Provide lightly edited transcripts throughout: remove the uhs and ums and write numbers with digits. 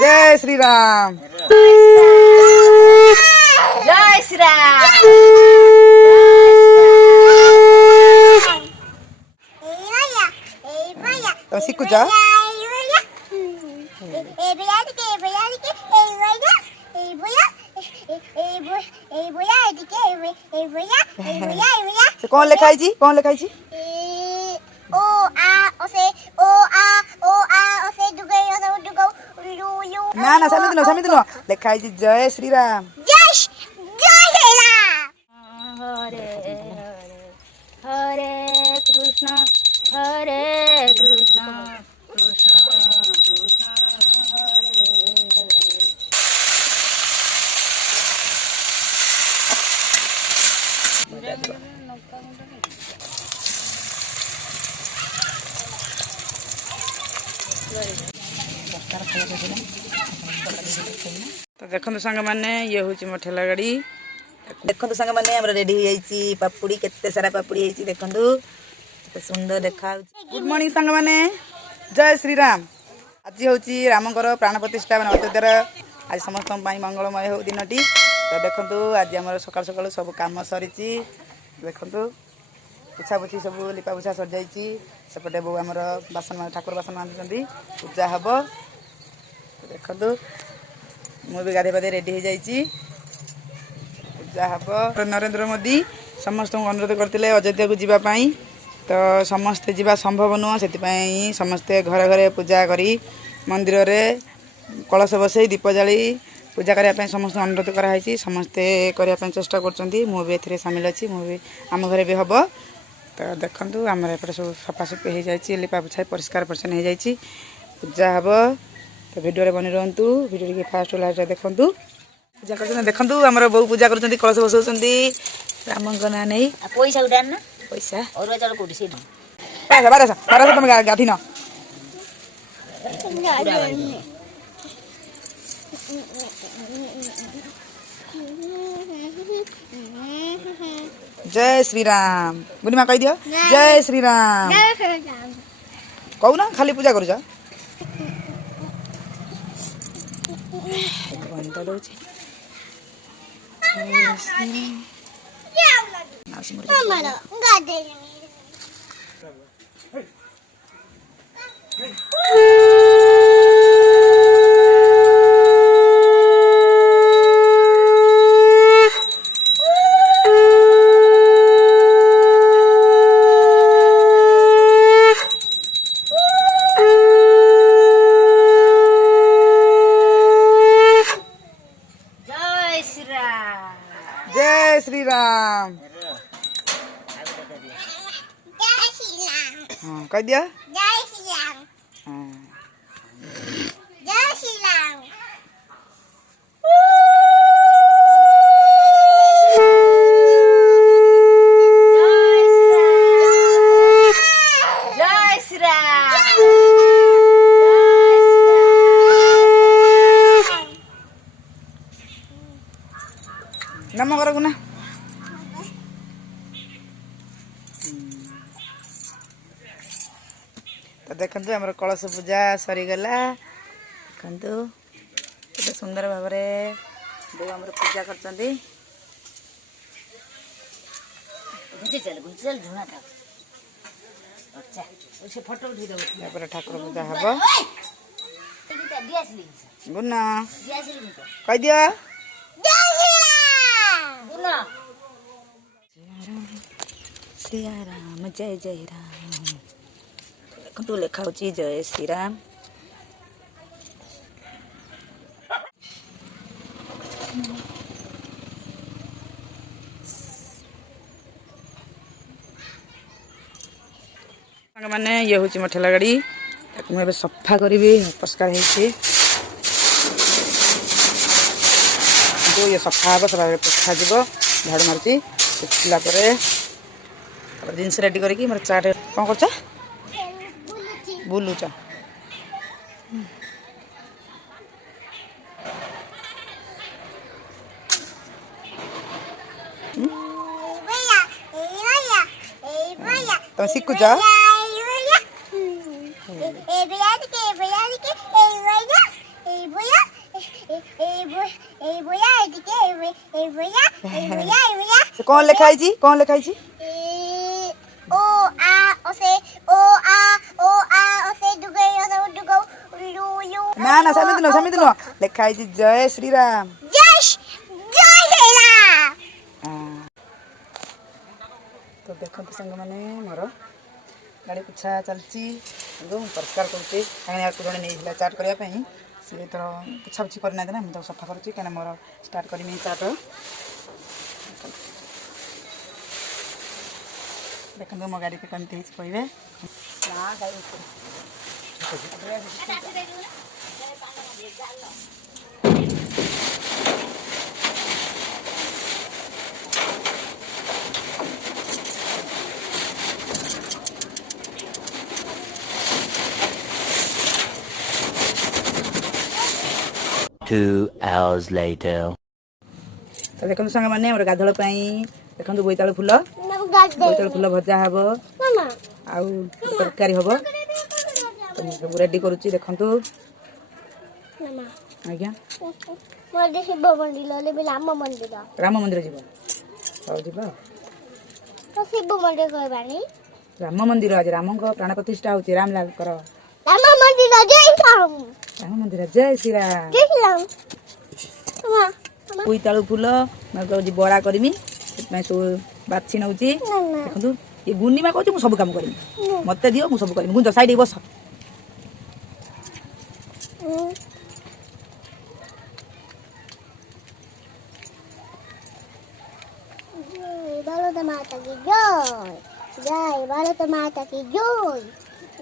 जय श्री राम। जय श्री राम। तो सीखु जा से कौन लिखाई जी कौन लिखाई जी ओ आ ओसे ओ आ ओसे दुगै दुगौ लू ना ना समित नो लिखाई जी जय श्री राम। जय श्री राम। हरे हरे कृष्ण हरे कृष्ण कृष्ण कृष्ण तो देखो सांग मैंने ये हूँ मो ठेला गाड़ी देखो सांग मैंने हमरा रेडी हो जाइए पापुड़ी केते सारा पापुड़ी है देखो केते सुंदर देखा। गुड मॉर्निंग सांग मैंने जय श्री राम। आज हूँ रामकर प्राण प्रतिष्ठा मैंने अयोध्यार आज समस्त मंगलमय हो दिनटी। तो देखो आज आम सकाल सकाल सब कम सरी देखो पोछा पोछी सब लिपा पोछा सर जाइए सेपटे बो आमर बासन ठाकुर बासन बांधुंट पूजा हम देखो मुझे गाधे पाधे रेडी हो जाइए पूजा हम। नरेंद्र मोदी समस्त अनुरोध करते अयोध्या को जावाई तो समस्ते जावा संभव नुह से समस्ते घरे घरे पूजा करी मंदिर रे कलश बसई दीप जाली पूजा करने समस्त अनुरोध कराई समस्ते करने चेष्टा कर सामिल अच्छी मुझे आम घरे भी हम। तो देखु आम एपटे सब सफासफी हो जाए लिपा पोछा परिष्कार परिच्छन हो जाए पूजा हम। तो भिडियो बनी रुहतु भिडियो के फास्ट लास्ट देखु पूजा कर देखु आम बो पूजा कर कलश बसाऊँ राम ना नहीं पैसा उठान ना पैसा और चल कोटी से बारह तुम गाधी न जय श्री राम बुढ़ीमा कह दियो जय श्री राम कहू ना खाली पूजा कर जय श्री राम। हाँ कह दिया जय श्री राम। जय श्री राम। जय श्री राम। नम कर ना तो देखु आम कलश पूजा सरीगला देखु केते सुंदर भाव बो आम पूजा कर झुणा था अच्छा उसे फोटो उठी दो ठाकुर पूजा हम। गुना कह दिया श्री राम जय जय राम तू लिखा जय श्री राम। मैंने ये हूँ मो ठेला गाड़ी मुझे सफा करी अपरिष्कार ये सफा हम सब पोछा जीव झाड़ू मारुची सुखला जिनस रेडी करके मोर चाट कौन कर बुलुच तुम शिखुच से कौन लिखाई जी कौन लिखाई जी ओ आ ओसे दुगे लू लू ना ना समित नो लिखाई जी जय श्री राम जय श्री राम। तो देखो संग मैंने मोर गाड़ी पुछा चलती परिष्कार करुच्ची कहीं जड़े नहीं चाट करने सी तो पुछा पुछी करना ना मुझे सफा करुच्ची कहीं मोर स्टार्ट करमी चाट देखो मो गाड़ी के कमी कहे 2 hours later. तो देखो संग मैंने मोर गाधल देखो बोईतालु फूल भजा हम आउ तरकारी हम तो सब रेडी करुच्ची देखु आज्ञा राम मंदिर जीव जीव शिव मंदिर कहबानी राम मंदिर आज राम प्राण प्रतिष्ठा होची रामलाल कर राम मंदिर जय राम राम मंदिर जय श्री राम जय श्री राम। बोईतालु फूल मैं बड़ा करमी सब बाछी नौ देखु ये गुनिमा कहूँ मुझे सब कम करमी मत दियो मुझे सब करमी गुंज साइड बस भारत माता की जय जय भारत माता की जय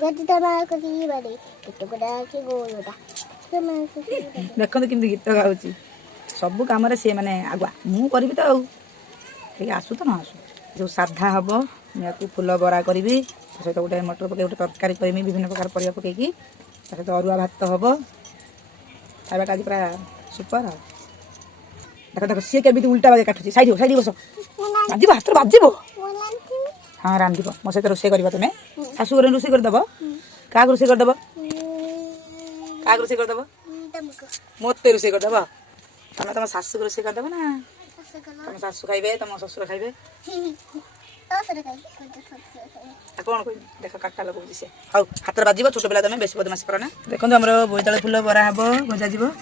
गति तमारा को सी बड़ी कितु को डाकी गोयोदा देखो केमती गीत गाँची सब कम सी मैंने आगुआ मु करी तो आसू तो न आसू जो साधा हम मैं फूल बरा करी सहित गोटे मटर पकई गोटे तरकारी करमी विभिन्न प्रकार परिया पकईकी सहित अरुआ भात हम खावा आज पूरा सुपर देख देख सी केमी उल्टा बाजे काटुची साइड बस बाजिब हाथ बाजिब हाँ रांधिब मो सहित रोषे कर तुम्हें शाशु घर रोषे करदेव क्या रोषे करदेव क्या रोषे करदेव मत रोषे करदेव तुम तुम शाशु रोषे करदेव ना तुम शाशु खाइबे तुम शशुर खाइबे कौन कह देख काटा लगे सी हाँ हाथ बाजिब छोट पिला तुम बेस बदमाशी कर ना देखो आम बोईतालु फूल बरा हम भजा जीव हूँ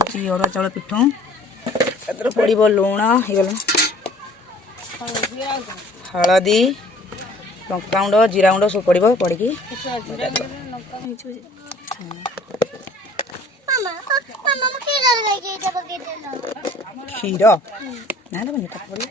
अरुआ चाउल पिठू पड़ लुण ହେଇଗଲା हलदी लंकागुंड जीरा गुंड सब पड़ पड़ी क्षीर ना पड़े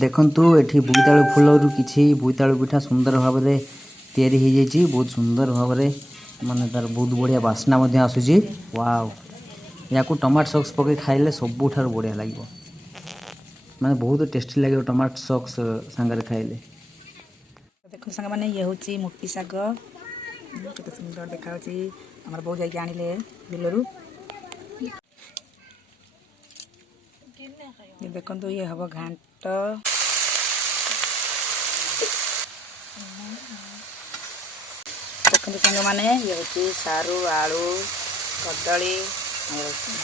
देखंतु एठी बोईतालु फूलरू किछि बोईतालु पिठा सुंदर भाव में तैयारी हो जाइए बहुत सुंदर भाव में माने तार बहुत बढ़िया बास्ना मध्य आसुची वाव या को टमाटो सॉस पके खाइले सबुठार बढ़िया लगे माने बहुत टेस्टी लगे टमाटो सॉस संगे खाइले देखो संग मैंने ये हूँ मोटी शाग केते सुंदर देखा आमर बहुत जाके आनिले बिलरू ये देखो ये हम घाट देखते संग मैंने ये हूँ सारू आलू कदली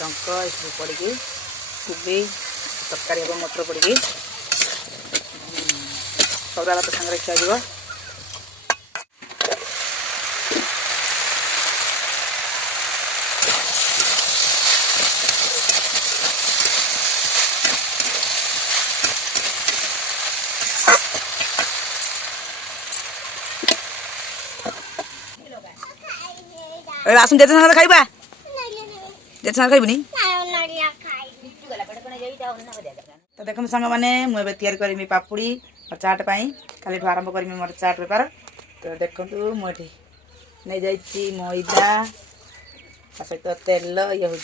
डंक ये पड़ी कोबी तरकारी हम मटर पड़ी सौदा भात सागर खिया आसुन जेते संग खाइबा जेते संग खाइबनी तो देखो सांग मैंने मुझे तैयारी करमी पापुड़ी और चाट पाई खाली आरंभ करमी मोर चाट बेपार तो देखु मुझे नहीं जाइए मैदा सहित तेल ये हूँ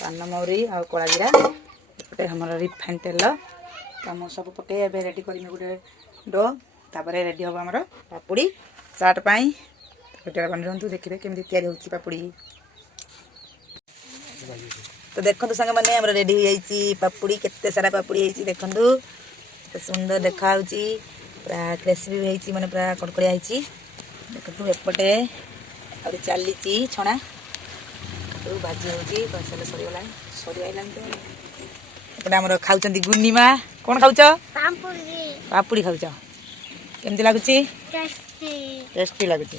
पान मौरी आ कला जीरा एपटे हमार रिफाइन तेल तो मुझे सब पके रेडी करमी गोटे डो तापर रेडी हम आम पापुड़ी चाट पाई बन रहा देखिए केमी तैयारी हो पापुड़ी तो देखो सांग मैंने रेडी हो जाइए पापुड़ी केते सारा पापुड़ी होती देखु सुंदर देखा पूरा क्रिस्पी भी माने पूरा कड़कड़िया देखु एपटे और चली छणा तो भाजी हो सरीगला सरीगला तो आम खाऊँ गुनिमा कौन खाऊ पापुड़ी खाऊ केमती लगुच टेस्टी लगुच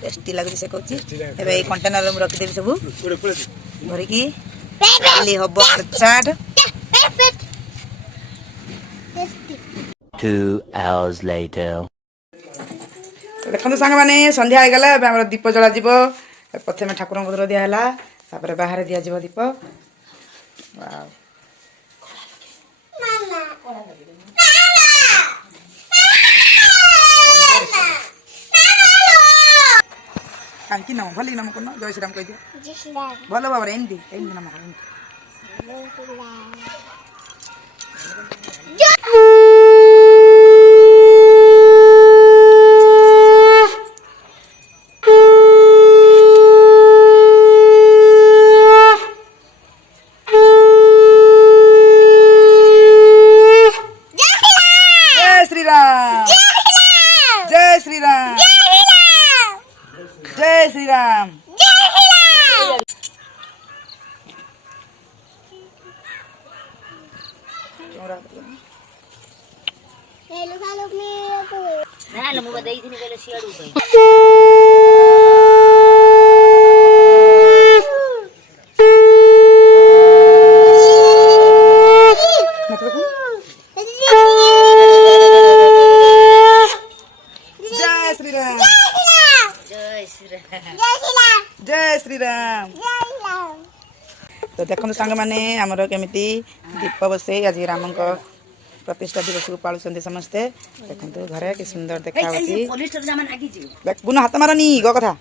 टेस्टी लगुच से कहूँ ए कंटेनर में रखीदेवी सब भरिकी खाली हम चाट 2 hours later. देखो सांग मैंने संध्या हो गला आम दीप जला प्रथम ठाकुर को दिहला तापर बाहर दिज्व दीप कांकी नम भल नम कौन जय श्रीराम कह दिया भल भाव एमती नम जय श्रीराम जय श्रीराम तो देखो सांग मैंने आमर केमिति दीप बसई आज राम प्रतिष्ठा दिवस को पालुं समस्ते देखो घरे कि सुंदर देखा बुन हाथ मारनी गो कथा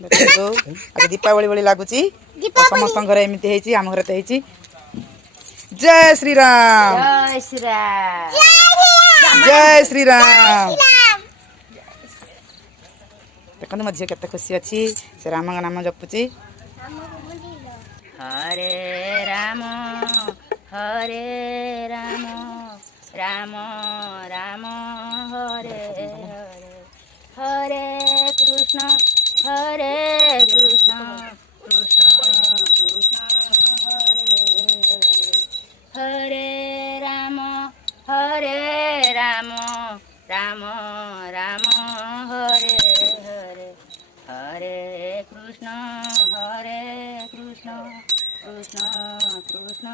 आज दीपावली भली लगुच समस्त घर एमती आम घर तो जय श्रीराम जय श्रीराम जय श्रीराम देखो मो झील के खुशी अच्छी से राम नाम जपुची हरे राम राम राम हरे हरे हरे कृष्ण कृष्ण कृष्ण हरे राम राम राम हरे हरे हरे कृष्ण कृष्ण कृष्ण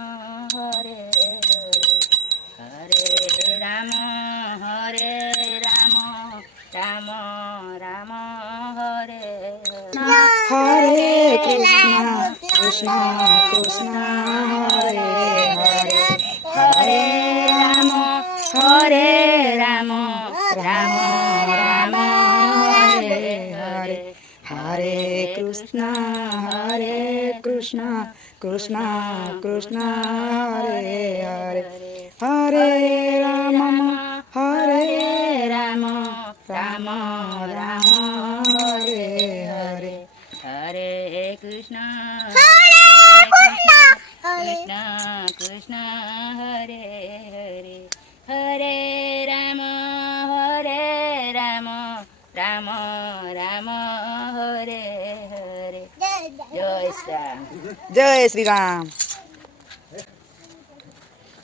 हरे हरे हरे राम राम राम हरे हरे कृष्ण कृष्ण कृष्ण हरे हरे हरे राम राम राम हरे हरे हरे कृष्ण कृष्ण कृष्ण हरे हरे हरे राम राम राम हरे हरे हरे कृष्ण कृष्ण हरे हरे हरे राम राम राम हरे हरे जय श्रीराम जय श्रीराम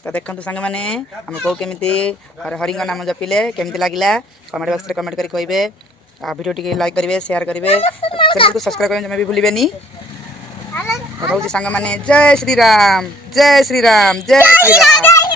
तो देखो सांग मैंने आम को केमी हरि नाम जपिले केमती लगे कमेंट बॉक्स में कमेंट कर कहे वीडियो टी लाइक करेंगे शेयर करेंगे चैनल को सब्सक्राइब करने भी भूलें कहूँ सांग मैंने जय श्रीराम जय श्रीराम जय श्रीराम।